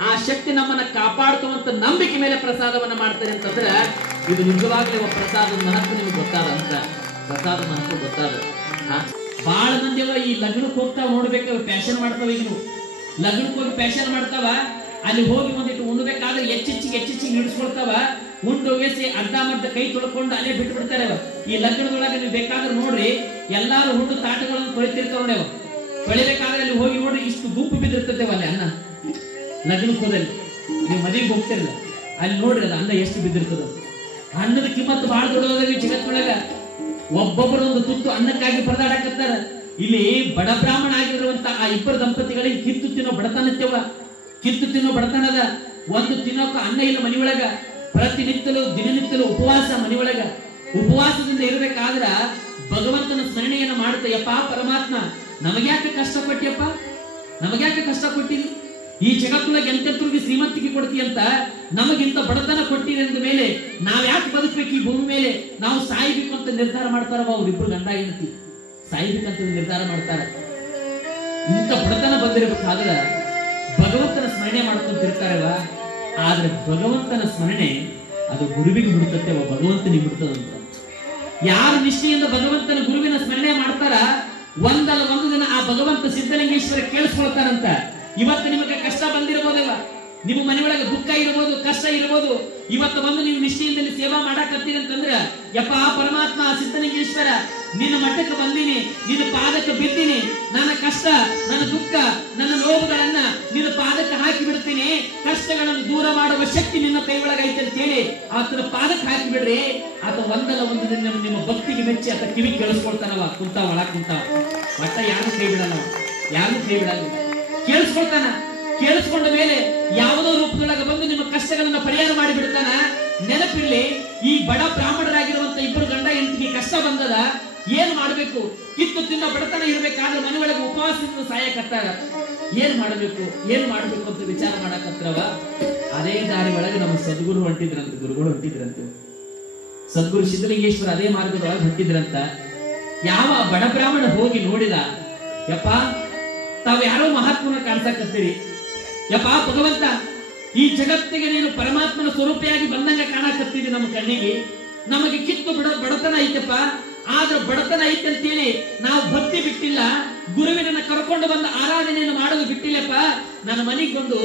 ಆ ಶಕ್ತಿ ನಮ್ಮನ್ನ ಕಾಪಾಡ್ತುವಂತ ನಂಬಿಕೆ ಮೇಲೆ ಪ್ರಸಾದವನ್ನ ಮಾಡ್ತಾರೆ ಅಂತಂದ್ರ ಇದು ನಿಜವಾಗ್ಲೂ ಪ್ರಸಾದದ ಮಹತ್ವ ನಿಮ್ಗೆ ಗೊತ್ತಾದ ಅಂತ, ಪ್ರಸಾದ ಮಹತ್ವ ಗೊತ್ತಾದ. ಬಾಳ ಮಂದಿ ಈ ಲಗ್ನಕ್ಕೆ ಹೋಗ್ತಾವ, ನೋಡ್ಬೇಕು ಪ್ಯಾಶನ್ ಮಾಡ್ತಾವ. ಈಗ ನೀವು ಲಗ್ನಕ್ಕೆ ಹೋಗಿ ಪ್ಯಾಶನ್ ಮಾಡ್ತಾವ, ಅಲ್ಲಿ ಹೋಗಿ ಒಂದಿಟ್ಟು ಉಣ್ಬೇಕಾದ್ರೆ ಹೆಚ್ಚಿಚ್ಚಿಗೆ ಹಿಡಿಸ್ಕೊಳ್ತಾವ. ಉಂಡು ಹೋಗಿಸಿ ಅರ್ಧ ಮರ್ಧ ಕೈ ತೊಳ್ಕೊಂಡು ಅಲ್ಲೇ ಬಿಟ್ಟು ಬಿಡ್ತಾರೆ. ಈ ಲಗ್ನದೊಳಗೆ ನೀವು ಬೇಕಾದ್ರೆ ನೋಡ್ರಿ, ಎಲ್ಲಾರು ಹುಟ್ಟು ತಾಟಗಳನ್ನು ತೊಳಿತಿರ್ತಾವ ನೋಡಿ. ತೊಳಿಬೇಕಾದ್ರೆ ಅಲ್ಲಿ ಹೋಗಿ ನೋಡ್ರಿ, ಇಷ್ಟು ಗುಂಪು ಬಿದ್ದಿರ್ತೇವ ಅಲ್ಲಿ ಅನ್ನ. ಲಗ್ನಕ್ಕೆ ಹೋದಲ್ಲಿ ನೀವು ಮದುವೆಗೆ ಹೋಗ್ತಿರಲ್ಲ, ಅಲ್ಲಿ ನೋಡ್ರಿ ಅದು ಅನ್ನ ಎಷ್ಟು ಬಿದ್ದಿರ್ತದ. ಅನ್ನದ ಕಿಮ್ಮತ್ತು ಬಹಳ ದೊಡ್ಡದಾಗಿ ಜಗತ್ತಿನೊಳಗ. ಒಬ್ಬೊಬ್ಬರು ಒಂದು ತುತ್ತು ಅನ್ನಕ್ಕಾಗಿ ಪರದಾಡಕತ್ತಾರ. ಇಲ್ಲಿ ಬಡ ಬ್ರಾಹ್ಮಣ ಆಗಿರುವಂತ ಆ ಇಬ್ಬರು ದಂಪತಿಗಳಿಗೆ ಕಿತ್ತು ತಿನ್ನೋ ಬಡತನತ್ಯವ, ಕಿತ್ತು ತಿನ್ನೋ ಬಡತನದ. ಒಂದು ತಿನ್ನೋಕ ಅನ್ನ ಇಲ್ಲ ಮನೆಯೊಳಗ. ಪ್ರತಿನಿತ್ಯಲು ದಿನನಿತ್ಯಲು ಉಪವಾಸ ಮನೆಯೊಳಗ. ಉಪವಾಸದಿಂದ ಇರಬೇಕಾದ್ರ ಭಗವಂತನ ಸ್ಮರಣೆಯನ್ನು ಮಾಡುತ್ತ, ಯಪ್ಪ ಪರಮಾತ್ಮ ನಮಗ್ಯಾಕೆ ಕಷ್ಟ ಕೊಟ್ಟಿಯಪ್ಪ, ನಮಗ್ಯಾಕೆ ಕಷ್ಟ ಕೊಟ್ಟಿರಿ? ಈ ಜಗತ್ತೊಳಗೆ ಎಂತೆಂತರಿಗೆ ಶ್ರೀಮಂತಿಕೆ ಕೊಡ್ತಿ ಅಂತ ನಮಗಿಂತ ಬಡತನ ಕೊಟ್ಟಿರಿ ಅಂದ ಮೇಲೆ ನಾವ್ ಯಾಕೆ ಬದುಕ್ಬೇಕು ಈ ಭೂಮಿ ಮೇಲೆ? ನಾವು ಸಾಯ್ಬೇಕು ಅಂತ ನಿರ್ಧಾರ ಮಾಡ್ತಾರವ ಅವ್ರಿಬ್ರು ಗಂಡ ಹೆಂಡತಿ, ಸಾಯ್ಬೇಕಂತ ನಿರ್ಧಾರ ಮಾಡ್ತಾರ. ಇಂಥ ಬಡತನ ಬಂದಿರಬೇಕಾದ್ರೆ ಭಗವಂತನ ಸ್ಮರಣೆ ಮಾಡ್ಕೊಂತಿರ್ತಾರವ. ಆದ್ರೆ ಭಗವಂತನ ಸ್ಮರಣೆ ಅದು ಗುರುವಿಗೆ ಬಿಡ್ತತೆ, ಭಗವಂತನಿಗೆ ಬಿಡ್ತದಂತ. ಯಾರು ನಿಷ್ಠೆಯಿಂದ ಭಗವಂತನ ಗುರುವಿನ ಸ್ಮರಣೆ ಮಾಡ್ತಾರ, ಒಂದಲ್ಲ ಒಂದು ದಿನ ಆ ಭಗವಂತ ಸಿದ್ಧಲಿಂಗೇಶ್ವರ ಕೇಳಿಸ್ಕೊಳ್ತಾರಂತ. ಇವತ್ತು ನಿಮಗೆ ಕಷ್ಟ ಬಂದಿರಬಹುದಲ್ಲ, ನಿಮ್ಮ ಮನೆಯೊಳಗೆ ದುಃಖ ಇರಬಹುದು, ಕಷ್ಟ ಇರಬಹುದು. ಇವತ್ತು ಬಂದು ನೀವು ನಿಷ್ಠೆಯಿಂದ ಸೇವಾ ಮಾಡಾಕತ್ತೀರಿ ಅಂತಂದ್ರ, ಯಪ್ಪ ಪರಮಾತ್ಮ ಸಿದ್ಧಲಿಂಗೇಶ್ವರ ನಿನ್ನ ಮಠಕ್ಕೆ ಬಂದೀನಿ, ನಿನ್ನ ಪಾದಕ್ಕೆ ಬಿದ್ದೀನಿ, ನನ್ನ ಕಷ್ಟ, ನನ್ನ ದುಃಖ, ನನ್ನ ನೋವುಗಳನ್ನ ನಿನ್ನ ಪಾದಕ್ಕೆ ಹಾಕಿ ಬಿಡ್ತೀನಿ, ಕಷ್ಟಗಳನ್ನು ದೂರ ಮಾಡುವ ಶಕ್ತಿ ನಿನ್ನ ಕೈ ಒಳಗೈತೆ ಅಂತ ಹೇಳಿ ಆತನ ಪಾದಕ್ಕೆ ಹಾಕಿ ಬಿಡ್ರಿ. ಆತ ಒಂದಲ್ಲ ಒಂದು ದಿನ ನಿಮ್ಮ ಭಕ್ತಿಗೆ ಮೆಚ್ಚಿ ಆತ ಕಿವಿ ಕೇಳಿಸ್ಕೊಳ್ತಾನವ. ಕುಂತಾವ ಒಳ ಕುಂತಾವ, ಒಟ್ಟ ಯಾರು ಕೈ ಬಿಡಲ್ಲ, ಯಾರು ಕೈ ಬಿಡಲ್ಲ, ಕೇಳಿಸ್ಕೊಳ್ತಾನ. ಕೇಳಿಸ್ಕೊಂಡ ಮೇಲೆ ಯಾವುದೋ ರೂಪದೊಳಗೆ ಬಂದು ನಿಮ್ಮ ಕಷ್ಟಗಳನ್ನ ಪರಿಹಾರ ಮಾಡಿ ಬಿಡ್ತಾನ. ನೆನಪಿರ್ಲಿ, ಈ ಬಡ ಬ್ರಾಹ್ಮಣರಾಗಿರುವಂತ ಇಬ್ಬರು ಗಂಡ ಹೆಂಡತಿಗೆ ಕಷ್ಟ ಬಂದದ, ಏನ್ ಮಾಡ್ಬೇಕು? ಕಿತ್ತು ತಿನ್ನೋ ಬಡತನ ಇರ್ಬೇಕಾದ್ರೆ ಮನೆ ಒಳಗೆ ಉಪವಾಸದಿಂದ ಸಾಯಕತ್ತಾರ. ಏನ್ ಮಾಡ್ಬೇಕು ಅಂತ ವಿಚಾರ ಮಾಡಕತ್ರವ. ಅದೇ ದಾರಿ ಒಳಗೆ ನಮ್ಮ ಸದ್ಗುರು ಹೊಂಟಿದ್ರಂತ, ಗುರುಗಳು ಹೊಂಟಿದ್ರಂತೆ. ಸದ್ಗುರು ಸಿದ್ಧಲಿಂಗೇಶ್ವರ ಅದೇ ಮಾರ್ಗದೊಳಗೆ ಹೊಂಟಿದ್ರಂತ. ಯಾವ ಬಡ ಬ್ರಾಹ್ಮಣ ಹೋಗಿ ನೋಡಿದ, ಯಪ್ಪ ತಾವ್ ಯಾರೋ ಮಹಾತ್ಮನ ಕಾಣಿಸಕತ್ತೀರಿ, ಯಪ್ಪ ಭಗವಂತ ಈ ಜಗತ್ತಿಗೆ ನೀನು ಪರಮಾತ್ಮನ ಸ್ವರೂಪಿಯಾಗಿ ಬಂದಂಗ ಕಾಣಕತ್ತೀರಿ ನಮ್ಮ ಕಣ್ಣಿಗೆ. ನಮಗೆ ಕಿತ್ತು ಬಡತನ ಐತಪ್ಪ, ಆದ್ರೆ ಬಡತನ ಐತೆ ಅಂತೇಳಿ ನಾವು ಭಕ್ತಿ ಬಿಟ್ಟಿಲ್ಲ, ಗುರುವಿನನ್ನ ಕರ್ಕೊಂಡು ಬಂದ ಆರಾಧನೆಯನ್ನು ಮಾಡಲು ಬಿಟ್ಟಿಲ್ಲಪ್ಪ. ನನ್ನ ಮನೆಗೆ ಬಂದು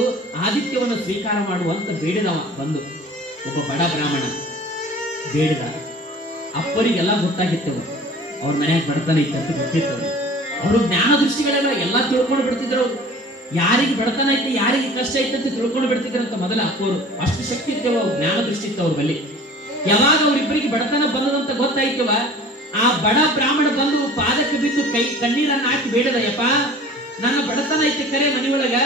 ಆದಿತ್ಯವನ್ನು ಸ್ವೀಕಾರ ಮಾಡುವಂತ ಬೇಡಿದವ. ಬಂದು ಒಬ್ಬ ಬಡ ಬ್ರಾಹ್ಮಣ ಬೇಡಿದ. ಅಪ್ಪರಿಗೆಲ್ಲ ಗೊತ್ತಾಗಿತ್ತವ, ಅವ್ರ ಮನೆಯಾಗ ಬಡತನ ಐತೆ ಅಂತ ಗೊತ್ತಿತ್ತವ. ಅವರು ಜ್ಞಾನ ದೃಷ್ಟಿಗಳೆಲ್ಲ ಎಲ್ಲಾ ತಿಳ್ಕೊಂಡು ಬಿಡ್ತಿದ್ರು. ಯಾರಿಗೆ ಬಡತನ ಐತೆ, ಯಾರಿಗೆ ಕಷ್ಟ ಐತೆ ಅಂತ ತಿಳ್ಕೊಂಡು ಬಿಡ್ತಿದ್ರಂತ ಮೊದಲ ಅಪ್ಪವರು. ಅಷ್ಟು ಶಕ್ತಿ ಇತ್ತವ, ಜ್ಞಾನ ದೃಷ್ಟಿ ಇತ್ತು ಅವ್ರ ಬಳಿ. ಯಾವಾಗ ಅವ್ರಿಬ್ಬರಿಗೆ ಬಡತನ ಬಂದದಂತ ಗೊತ್ತಾಯ್ತವ, ಆ ಬಡ ಬ್ರಾಹ್ಮಣ ಬಂದು ಪಾದಕ್ಕೆ ಬಿದ್ದು ಕಣ್ಣೀರನ್ನ ಹಾಕಿ ಬೇಡದ, ಯಪ್ಪ ನನ್ನ ಬಡತನ ಐತೆ ಕರೆ ಮನೆಯೊಳಗ,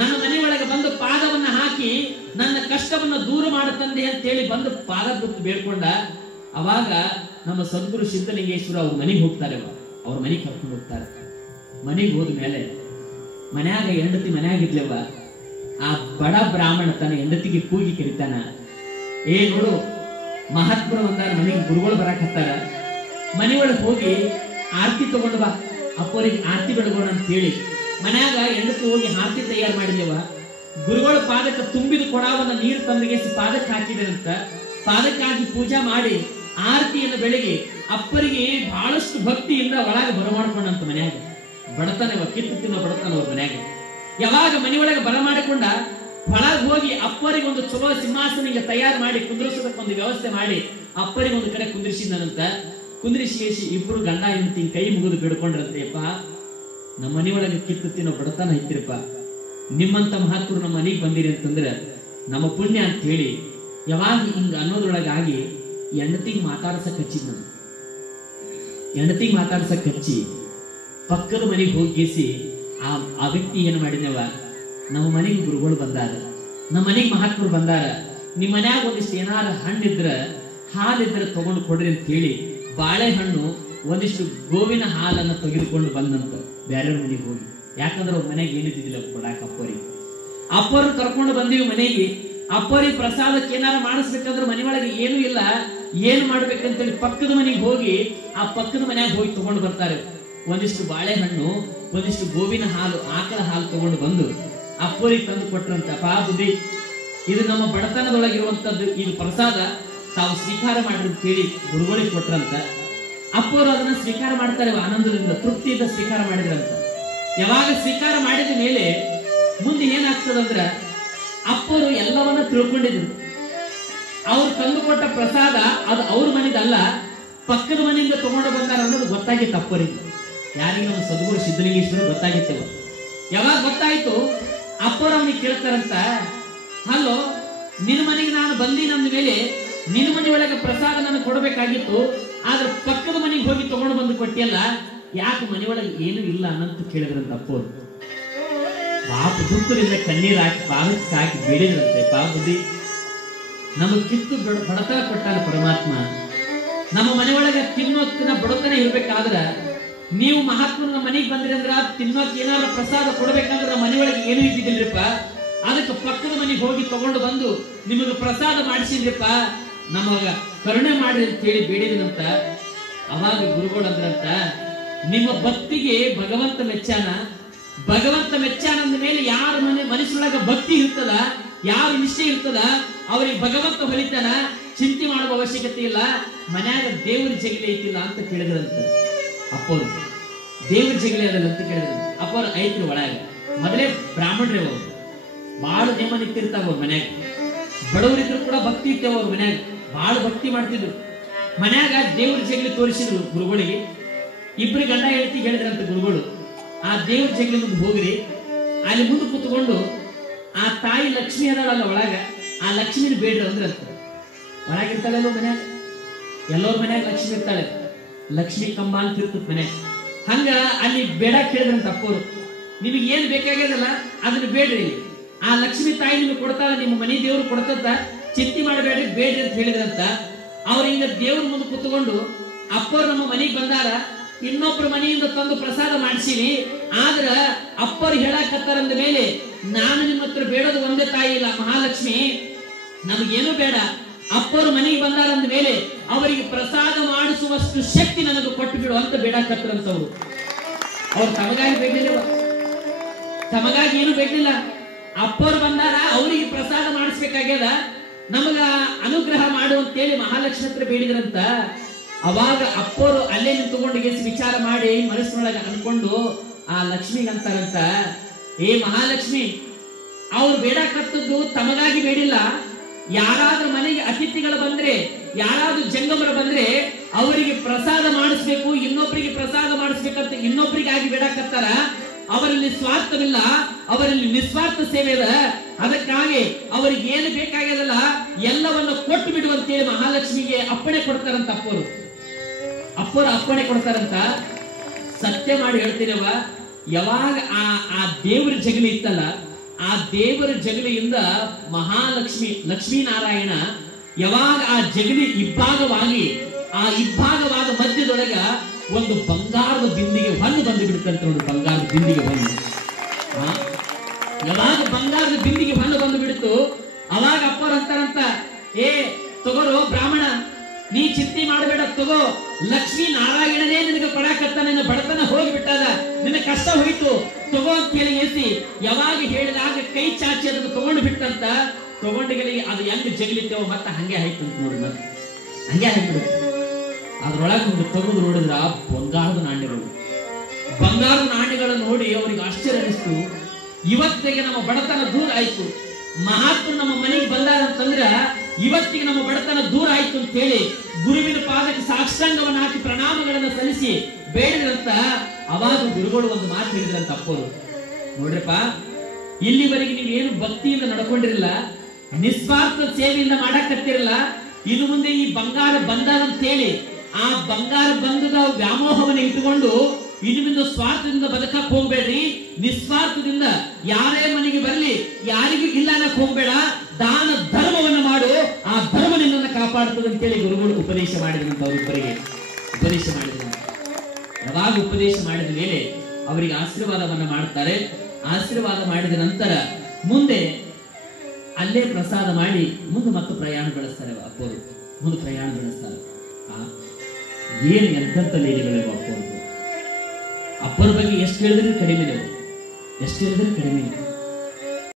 ನನ್ನ ಮನೆಯೊಳಗೆ ಬಂದು ಪಾದವನ್ನ ಹಾಕಿ ನನ್ನ ಕಷ್ಟವನ್ನ ದೂರ ಮಾಡತಂದೆ ಅಂತ ಹೇಳಿ ಬಂದು ಪಾದ ಬಿಟ್ಟು ಬೇಡ್ಕೊಂಡ. ಅವಾಗ ನಮ್ಮ ಸದ್ಗುರು ಸಿದ್ಧಲಿಂಗೇಶ್ವರ ಅವ್ರ ಮನೆಗೆ ಹೋಗ್ತಾರೆ, ಅವ್ರ ಮನೆಗೆ ಕರ್ಕೊಂಡು ಹೋಗ್ತಾರೆ. ಮನೆಗೆ ಹೋದ ಮೇಲೆ ಮನ್ಯಾಗ ಹೆಂಡತಿ ಮನ್ಯಾಗಿದ್ಲವ. ಆ ಬಡ ಬ್ರಾಹ್ಮಣ ತನ್ನ ಹೆಂಡತಿಗೆ ಕೂಗಿ ಕರಿತಾನ, ಏ ನೋಡು ಮಹಾತ್ಮರು ಒಂದಾರ ಮನೆಗೆ ಗುರುಗಳು ಬರಾಕತ್ತಾರ, ಮನೆಯೊಳಗೆ ಹೋಗಿ ಆರತಿ ತಗೊಂಡು ಬಾ, ಅಪ್ಪರಿಗೆ ಆರತಿ ಬೆಳಗೋಣ ಅಂತ ಹೇಳಿ ಮನ್ಯಾಗ ಹೆಂಡತಿ ಹೋಗಿ ಆರತಿ ತಯಾರು ಮಾಡಿದೆವ. ಗುರುಗಳ ಪಾದಕ್ಕೆ ತುಂಬಿದ ಕೊಡಾವನ್ನ ನೀರು ತಂದಿಗೆ ಪಾದಕ್ಕೆ ಹಾಕಿದರಂತ. ಪಾದಕ್ಕೆ ಹಾಕಿ ಪೂಜಾ ಮಾಡಿ ಆರತಿಯನ್ನು ಬೆಳಗ್ಗೆ ಅಪ್ಪರಿಗೆ ಬಹಳಷ್ಟು ಭಕ್ತಿಯಿಂದ ಒಳಗೆ ಬರಮಾಡ್ಕೊಂಡಂತ. ಮನ್ಯಾಗ ಬಡತನವ, ಕಿತ್ತು ತಿನ್ನೋ ಬಡತನ ಅವ್ರ ಮನ್ಯಾಗ. ಯಾವಾಗ ಮನೆಯೊಳಗೆ ಬರಮಾಡಿಕೊಂಡ, ಒಳಗೆ ಹೋಗಿ ಅಪ್ಪರಿಗೆ ಒಂದು ಚಲೋ ಸಿಂಹಾಸನ ತಯಾರು ಮಾಡಿ ಕುಂದ್ರಿಸೋದಕ್ಕೊಂದು ವ್ಯವಸ್ಥೆ ಮಾಡಿ ಅಪ್ಪರಿಗೆ ಒಂದು ಕಡೆ ಕುಂದ್ರಿಸಿದಂತ. ಕುಂದ್ರಿಸಿ ಇಬ್ರು ಗಂಡ ಹೆಂಡತಿ ಕೈ ಮುಗಿದು ಬಿಡ್ಕೊಂಡ್ರಂತೆಪ್ಪ, ನಮ್ಮ ಮನೆಯೊಳಗೆ ಕಿತ್ತು ತಿನ್ನೋ ಬಡತನ ಐತಿರಪ್ಪ, ನಿಮ್ಮಂತ ಮಹಾತ್ಮರು ನಮ್ಮ ಮನೆಗೆ ಬಂದಿರಿ ಅಂತಂದ್ರೆ ನಮ್ಮ ಪುಣ್ಯ ಅಂತ ಹೇಳಿ ಯಾವಾಗ ಹಿಂಗ ಅನ್ನೋದ್ರೊಳಗಾಗಿ ಹೆಂಡತಿಗೆ ಮಾತಾಡ್ಸಕ್ ಹಚ್ಚಿದ್. ನಾನು ಹೆಂಡತಿಗೆ ಮಾತಾಡ್ಸಕ್ ಹಚ್ಚಿ ಪಕ್ಕದ ಮನೆಗೆ ಹೋಗಿಸಿ ಆ ವ್ಯಕ್ತಿ ಏನ್ ಮಾಡಿದವ, ನಮ್ಮ ಮನೆಗೆ ಗುರುಗಳು ಬಂದಾರ, ನಮ್ಮ ಮನೆಗೆ ಮಹಾತ್ಮರು ಬಂದಾರ, ನಿಮ್ ಮನ್ಯಾಗ ಒಂದಿಷ್ಟು ಏನಾರ ಹಣ್ಣಿದ್ರ ಹಾಲಿದ್ರೆ ತಗೊಂಡು ಕೊಡ್ರಿ ಅಂತ ಹೇಳಿ ಬಾಳೆಹಣ್ಣು ಒಂದಿಷ್ಟು ಗೋವಿನ ಹಾಲನ್ನ ತೆಗೆದುಕೊಂಡು ಬಂದಂತ ಬೇರೆ ಮನೆಗೆ ಹೋಗಿ. ಯಾಕಂದ್ರೆ ಅವ್ರ ಮನೆಗೆ ಏನಿದ್ದಿಲ್ಲ ಕೊಡಾಕ ಅಪ್ಪರಿಗೆ. ಅಪ್ಪರು ಕರ್ಕೊಂಡು ಬಂದೀವಿ ಮನೆಗೆ. ಅಪ್ಪರಿಗೆ ಪ್ರಸಾದಕ್ಕೆ ಏನಾರ ಮಾಡಿಸ್ಬೇಕಂದ್ರೆ ಮನೆಯೊಳಗೆ ಏನೂ ಇಲ್ಲ, ಏನ್ ಮಾಡ್ಬೇಕಂತೇಳಿ ಪಕ್ಕದ ಮನೆಗೆ ಹೋಗಿ ಆ ಪಕ್ಕದ ಮನ್ಯಾಗ ಹೋಗಿ ತಗೊಂಡು ಬರ್ತಾರೆ. ಒಂದಿಷ್ಟು ಬಾಳೆಹಣ್ಣು, ಒಂದಿಷ್ಟು ಗೋವಿನ ಹಾಲು, ಆಕಳ ಹಾಲು ತಗೊಂಡು ಬಂದು ಅಪ್ಪರಿಗೆ ತಂದು ಕೊಟ್ರಂತ. ಬುದ್ಧಿ, ಇದು ನಮ್ಮ ಬಡತನದೊಳಗಿರುವಂತದ್ದು, ಇದು ಪ್ರಸಾದ ತಾವು ಸ್ವೀಕಾರ ಮಾಡ್ರಿ ಅಂತ ಹೇಳಿ ಗುರುಗಳಿಗೆ ಕೊಟ್ರಂತ. ಅಪ್ಪರು ಅದನ್ನ ಸ್ವೀಕಾರ ಮಾಡ್ತಾರೆ, ಆನಂದದಿಂದ ತೃಪ್ತಿಯಿಂದ ಸ್ವೀಕಾರ ಮಾಡಿದ್ರಂತ. ಯಾವಾಗ ಸ್ವೀಕಾರ ಮಾಡಿದ ಮೇಲೆ ಮುಂದೆ ಏನಾಗ್ತದಂದ್ರ, ಅಪ್ಪರು ಎಲ್ಲವನ್ನ ತಿಳ್ಕೊಂಡಿದ್ರು. ಅವ್ರು ತಂದು ಕೊಟ್ಟ ಪ್ರಸಾದ ಅದು ಅವ್ರ ಮನೆದಲ್ಲ, ಪಕ್ಕದ ಮನೆಯಿಂದ ತಗೊಂಡು ಬಂದಾರ ಅನ್ನೋದು ಗೊತ್ತಾಗಿತ್ತು ಅಪ್ಪರಿಗೆ. ಯಾರಿಗೆ? ನಮ್ಮ ಸದ್ಗುರು ಸಿದ್ಧಲಿಂಗೇಶ್ವರ ಗೊತ್ತಾಗಿತ್ತವ. ಯಾವಾಗ ಗೊತ್ತಾಯ್ತು, ಅಪ್ಪರು ಅವನಿಗೆ ಕೇಳ್ತಾರಂತ, ಹಲೋ ನಿನ್ನ ಮನೆಗೆ ನಾನು ಬಂದಿನಂದ ಮೇಲೆ ನಿನ್ನ ಮನೆ ಒಳಗೆ ಪ್ರಸಾದ ನನಗೆ ಕೊಡಬೇಕಾಗಿತ್ತು, ಆದ್ರೆ ಪಕ್ಕದ ಮನೆಗೆ ಹೋಗಿ ತಗೊಂಡು ಬಂದು ಕೊಟ್ಟಿಯಲ್ಲ, ಯಾಕೆ ಮನೆಯೊಳಗೆ ಏನು ಇಲ್ಲ ಅನ್ನಂತ ಕೇಳಿದ್ರಂತ ಅಪ್ಪರು. ಪಾಪ ದುಃಖದಿಂದ ಕಣ್ಣೀರ್ ಹಾಕಿ ಪಾದಕ್ಕೆ ಹಾಕಿ ಬೇಡಿದ್ರಂತೆ. ಬುದ್ಧಿ, ನಮಗೆ ಕಿತ್ತು ಬಡತನ ಕೊಟ್ಟಾನ ಪರಮಾತ್ಮ. ನಮ್ಮ ಮನೆಯೊಳಗೆ ತಿನ್ನೋತ್ತಿನ ಬಡತನ ಇರ್ಬೇಕಾದ್ರ ನೀವು ಮಹಾತ್ಮನ ಮನೆಗೆ ಬಂದ್ರಿ ಅಂದ್ರ ತಿನ್ನೋಕ್ ಏನಾರ ಪ್ರಸಾದ ಕೊಡ್ಬೇಕಂದ್ರ ನಮ್ಮ ಮನೆಯೊಳಗೆ ಏನು ಇದ್ದಿದ್ದಿಲ್ರಿಪ್ಪ, ಅದಕ್ಕೆ ಪಕ್ಕದ ಮನೆಗೆ ಹೋಗಿ ತಗೊಂಡು ಬಂದು ನಿಮಗೆ ಪ್ರಸಾದ ಮಾಡಿಸಿದ್ರಿಪ್ಪ, ನಮಗ ಕರುಣೆ ಮಾಡ್ರಿ ಅಂತ ಹೇಳಿ ಬೇಡಿದ್ರಂತ. ಅವಾಗ ಗುರುಗಳು ಅಂದ್ರಂತ, ನಿಮ್ಮ ಭಕ್ತಿಗೆ ಭಗವಂತ ಮೆಚ್ಚಾನ. ಭಗವಂತ ಮೆಚ್ಚಾನ ಅಂದ ಮೇಲೆ ಯಾರ ಮನಸ್ಸೊಳಗ ಭಕ್ತಿ ಇರ್ತದ, ಯಾರ ನಿಷ್ಠೆ ಇರ್ತದ, ಅವ್ರಿಗೆ ಭಗವಂತ ಹೊಲಿತಾನ, ಚಿಂತೆ ಮಾಡುವ ಅವಶ್ಯಕತೆ ಇಲ್ಲ. ಮನ್ಯಾಗ ದೇವ್ರ ಜಗಲಿ ಐತಿಲ್ಲ ಅಂತ ಕೇಳಿದ್ರಂತ ಅಪ್ಪರು. ದೇವ್ರ ಜಗಲಿ ಅದಲ್ಲ ಅಂತ ಕೇಳಿದ್ರಂತ. ಅಪ್ಪರು ಐತ್ರಿ ಒಳಗ. ಮೊದಲೇ ಬ್ರಾಹ್ಮಣರೇ ಅವರು, ಬಹಳ ನೇಮ ನಿಂತಿರ್ತಾವ ಅವ್ರ ಮನ್ಯಾಗ. ಬಡವರಿದ್ರು ಕೂಡ ಭಕ್ತಿ ಇರ್ತೇವ ಅವ್ರ ಮನ್ಯಾಗ, ಬಹಳ ಭಕ್ತಿ ಮಾಡ್ತಿದ್ರು. ಮನ್ಯಾಗ ದೇವ್ರ ಜಗಲಿ ತೋರಿಸಿದ್ರು ಗುರುಗಳಿಗೆ. ಇಬ್ರು ಗಂಡ ಹೆಂಡತಿ ಹೇಳಿದ್ರಂತ ಗುರುಗಳು, ಆ ದೇವ್ರ ಜಗಲಿ ಮುಂದೆ ಹೋಗ್ರಿ, ಅಲ್ಲಿ ಮುಂದೆ ಕೂತ್ಕೊಂಡು ಆ ತಾಯಿ ಲಕ್ಷ್ಮಿ ಅದಾಳಲ್ಲ ಒಳಗ, ಆ ಲಕ್ಷ್ಮಿನ ಬೇಡ್ರಿ ಅಂದ್ರಂತ. ಒಳಗಿರ್ತಾಳಲ್ಲ ಮನ್ಯಾಗ, ಎಲ್ಲೋರ್ ಮನ್ಯಾಗ ಲಕ್ಷ್ಮಿ ಇರ್ತಾಳೆ, ಲಕ್ಷ್ಮಿ ಕಂಬ ಅಂತ ಇರ್ತದ ಮನ್ಯಾಗ. ಹಂಗ ಅಲ್ಲಿ ಬೇಡ ಕೇಳಿದ್ರಂತ ಅಪ್ಪರು, ನಿಮಗೆ ಏನ್ ಬೇಕಾಗ್ಯದಲ್ಲ ಅದನ್ನ ಬೇಡ್ರಿ, ಆ ಲಕ್ಷ್ಮಿ ತಾಯಿ ನಿಮಗೆ ಕೊಡ್ತಾಳ, ನಿಮ್ಮ ಮನೆ ದೇವ್ರು ಕೊಡ್ತದ, ಚಿಂತೆ ಮಾಡಬೇಡ್ರಿ, ಬೇಡ್ರಿ ಅಂತ ಹೇಳಿದ್ರಂತ. ಅವ್ರ ಹಿಂಗ ದೇವ್ರ ಮುಂದೆ ಕೂತ್ಕೊಂಡು, ಅಪ್ಪರು ನಮ್ಮ ಮನೆಗೆ ಬಂದಾರ, ಇನ್ನೊಬ್ಬರ ಮನೆಯಿಂದ ತಂದು ಪ್ರಸಾದ ಮಾಡಿಸಿನಿ, ಆದ್ರ ಅಪ್ಪರು ಹೇಳಕತ್ತಾರಂದ ಮೇಲೆ ನಾನು ನಿಮ್ಮ ಹತ್ರ ಬೇಡೋದು ಒಂದೇ ತಾಯಿ ಇಲ್ಲ ಮಹಾಲಕ್ಷ್ಮಿ, ನಮಗೇನು ಬೇಡ, ಅಪ್ಪರು ಮನೆಗೆ ಬಂದಾರಂದ ಮೇಲೆ ಅವರಿಗೆ ಪ್ರಸಾದ ಮಾಡಿಸುವಷ್ಟು ಶಕ್ತಿ ನನಗೆ ಕೊಟ್ಟು ಬಿಡು ಅಂತ ಬೇಡಕತ್ತರಂತವ್ರು. ಅವ್ರು ತಮಗಾಗಿ ಬೇಡಲಿಲ್ಲ, ತಮಗಾಗಿ ಏನು ಬೇಡಲಿಲ್ಲ, ಅಪ್ಪರು ಬಂದಾರ ಅವರಿಗೆ ಪ್ರಸಾದ ಮಾಡಿಸ್ಬೇಕಾಗ್ಯದ, ನಮಗ ಅನುಗ್ರಹ ಮಾಡು ಅಂತೇಳಿ ಮಹಾಲಕ್ಷ್ಮಿ ಹತ್ರ ಬೇಡಿದ್ರಂತ. ಅವಾಗ ಅಪ್ಪರು ಅಲ್ಲೇ ನಿಂತುಕೊಂಡು ವಿಚಾರ ಮಾಡಿ ಮನಸ್ಸಿನೊಳಗ ಅನ್ಕೊಂಡು ಆ ಲಕ್ಷ್ಮಿಗಂತಾರಂತ, ಏ ಮಹಾಲಕ್ಷ್ಮಿ, ಅವ್ರು ಬೇಡಕತ್ತದ್ದು ತಮಗಾಗಿ ಬೇಡಿಲ್ಲ, ಯಾರಾದ್ರೂ ಮನೆಗೆ ಅತಿಥಿಗಳು ಬಂದ್ರೆ, ಯಾರಾದ್ರೂ ಜಂಗಮರು ಬಂದ್ರೆ ಅವರಿಗೆ ಪ್ರಸಾದ ಮಾಡಿಸ್ಬೇಕು, ಇನ್ನೊಬ್ಬರಿಗೆ ಪ್ರಸಾದ ಮಾಡಿಸ್ಬೇಕಂತ ಇನ್ನೊಬ್ಬರಿಗಾಗಿ ಬೇಡಕತ್ತಾರ. ಅವರಲ್ಲಿ ಸ್ವಾರ್ಥವಿಲ್ಲ, ಅವರಲ್ಲಿ ನಿಸ್ವಾರ್ಥ ಸೇವೆ ಇದೆ. ಅದಕ್ಕಾಗಿ ಅವರಿಗೆ ಏನು ಬೇಕಾಗ್ಯದಲ್ಲ ಎಲ್ಲವನ್ನು ಕೊಟ್ಟು ಬಿಡುವಂತೇಳಿ ಮಹಾಲಕ್ಷ್ಮಿಗೆ ಅಪ್ಪಣೆ ಕೊಡ್ತಾರಂತ ಅಪ್ಪರು. ಅಪ್ಪರು ಅಪ್ಪಣೆ ಕೊಡ್ತಾರಂತ. ಸತ್ಯ ಮಾಡಿ ಹೇಳ್ತೀರವ, ಯಾವಾಗ ಆ ದೇವರ ಜಗಲಿ ಇತ್ತಲ್ಲ, ಆ ದೇವರ ಜಗಲಿಯಿಂದ ಮಹಾಲಕ್ಷ್ಮಿ ಲಕ್ಷ್ಮೀನಾರಾಯಣ ಯಾವಾಗ ಆ ಜಗಲಿ ಇಬ್ಬಾಗವಾಗಿ, ಆ ಇಬ್ಬಾಗವಾದ ಮಧ್ಯದೊಳಗ ಒಂದು ಬಂಗಾರದ ಬಿಂದಿಗೆ ಹೊನ್ನು ಬಂದು ಬಿಡುತ್ತಂತ ನೋಡಿ. ಬಂಗಾರದ ಬಿಂದಿಗೆ ಹೊನ್ನು, ಯಾವಾಗ ಬಂಗಾರದ ಬಿಂದಿಗೆ ಹೊನ್ನು ಬಂದು ಬಿಡುತ್ತು, ಅವಾಗ ಅಪ್ಪರು ಅಂತಾರಂತ, ಏ ತಗೋರೋ ಬ್ರಾಹ್ಮಣ, ನೀ ಚಿಂತೆ ಮಾಡಬೇಡ, ತಗೋ, ಲಕ್ಷ್ಮೀ ನಾರಾಯಣನೇ ನಿನಗೆ ಕೊಡಾಕತ್ತ, ನಿನ್ನ ಬಡತನ ಹೋಗಿಬಿಟ್ಟದ, ನಿನ್ನ ಕಷ್ಟ ಹೋಯ್ತು, ತಗೋ ಅಂತ ಹೇಳಿ ಏಸಿ ಯಾವಾಗ ಹೇಳಿದಾಗ ಕೈ ಚಾಚಿ ಅದನ್ನು ತಗೊಂಡು ಬಿಟ್ಟಂತ. ತಗೊಂಡಿಗಳಿಗೆ ಅದು ಹೆಂಗ್ ಜಗಲಿತ್ತೇವೋ ಮತ್ತೆ ಹಂಗೆ ಆಯ್ತಂತ ನೋಡಿ, ಮತ್ತೆ ಹಂಗೆ ಆಗ್ಬಿಡುತ್ತೆ. ಅದ್ರೊಳಗೆ ಒಂದು ತೆಗೆದು ನೋಡಿದ್ರ ಬಂಗಾರದ ನಾಣ್ಯಗಳು. ಬಂಗಾರದ ನಾಣ್ಯಗಳನ್ನು ನೋಡಿ ಅವ್ರಿಗೆ ಆಶ್ಚರ್ಯ ಅನಿಸ್ತು. ಇವತ್ತಿಗೆ ನಮ್ಮ ಬಡತನ ದೂರ ಆಯ್ತು, ಮಹಾತ್ಮ ನಮ್ಮ ಮನೆಗೆ ಬಂದಾರ ಅಂತಂದ್ರ ಇವತ್ತಿಗೆ ನಮ್ಮ ಬಡತನ ದೂರ ಆಯ್ತು ಅಂತ ಹೇಳಿ ಗುರುವಿನ ಪಾದಕ್ಕೆ ಸಾಷ್ಟಾಂಗವನ್ನು ಹಾಕಿ ಪ್ರಣಾಮಗಳನ್ನು ಸಲ್ಲಿಸಿ ಬೇಡಿದ್ರಂತ. ಅವಾಗ ಗುರುಗಳು ಒಂದು ಮಾತು ಹೇಳಿದ್ರಂತ ಅಪ್ಪರು, ನೋಡ್ರಪ್ಪ, ಇಲ್ಲಿವರೆಗೆ ನೀವೇನು ಭಕ್ತಿಯಿಂದ ನಡ್ಕೊಂಡಿರಲ್ಲ, ನಿಸ್ವಾರ್ಥ ಸೇವೆಯಿಂದ ಮಾಡಕತ್ತಿರಲ್ಲ, ಇನ್ನು ಮುಂದೆ ಈ ಬಂಗಾರ ಬಂದಾರ ಅಂತ ಹೇಳಿ ಆ ಬಂಗಾರ ಬಂಧದ ವ್ಯಾಮೋಹವನ್ನು ಇಟ್ಟುಕೊಂಡು ಇನ್ನು ಸ್ವಾರ್ಥದಿಂದ ಬದುಕಕ್ಕೆ ಹೋಗ್ಬೇಡ್ರಿ, ನಿಸ್ವಾರ್ಥದಿಂದ ಯಾರೇ ಮನೆಗೆ ಬರಲಿ ಯಾರಿಗೂ ಇಲ್ಲ ಅನ್ನಕ್ ಹೋಗ್ಬೇಡ, ದಾನ ಧರ್ಮವನ್ನು ಮಾಡು, ಆ ಧರ್ಮ ನಿನ್ನನ್ನು ಕಾಪಾಡ್ತದೆ ಅಂತೇಳಿ ಗುರುಗಳು ಉಪದೇಶ ಮಾಡಿದ್ರಂತ. ಅವರಿಬ್ಬರಿಗೆ ಉಪದೇಶ ಮಾಡಿದ್ರಂತ. ಯಾವಾಗ ಉಪದೇಶ ಮಾಡಿದ ಮೇಲೆ ಅವರಿಗೆ ಆಶೀರ್ವಾದವನ್ನ ಮಾಡ್ತಾರೆ. ಆಶೀರ್ವಾದ ಮಾಡಿದ ನಂತರ ಮುಂದೆ ಅಲ್ಲೇ ಪ್ರಸಾದ ಮಾಡಿ ಮುಂದೆ ಮತ್ತೆ ಪ್ರಯಾಣ ಬೆಳೆಸ್ತಾರೆ. ಅಪ್ಪರು ಮುಂದೆ ಪ್ರಯಾಣ ಬೆಳೆಸ್ತಾರೆ. ಏನು ಎಂತ ಲೀಲೆಗಳಿವೆ ಅಪ್ಪರು. ಅಪ್ಪರ ಬಗ್ಗೆ ಎಷ್ಟು ಹೇಳಿದ್ರೆ ಕಡಿಮೆ, ಎಷ್ಟು ಹೇಳಿದ್ರೆ ಕಡಿಮೆ.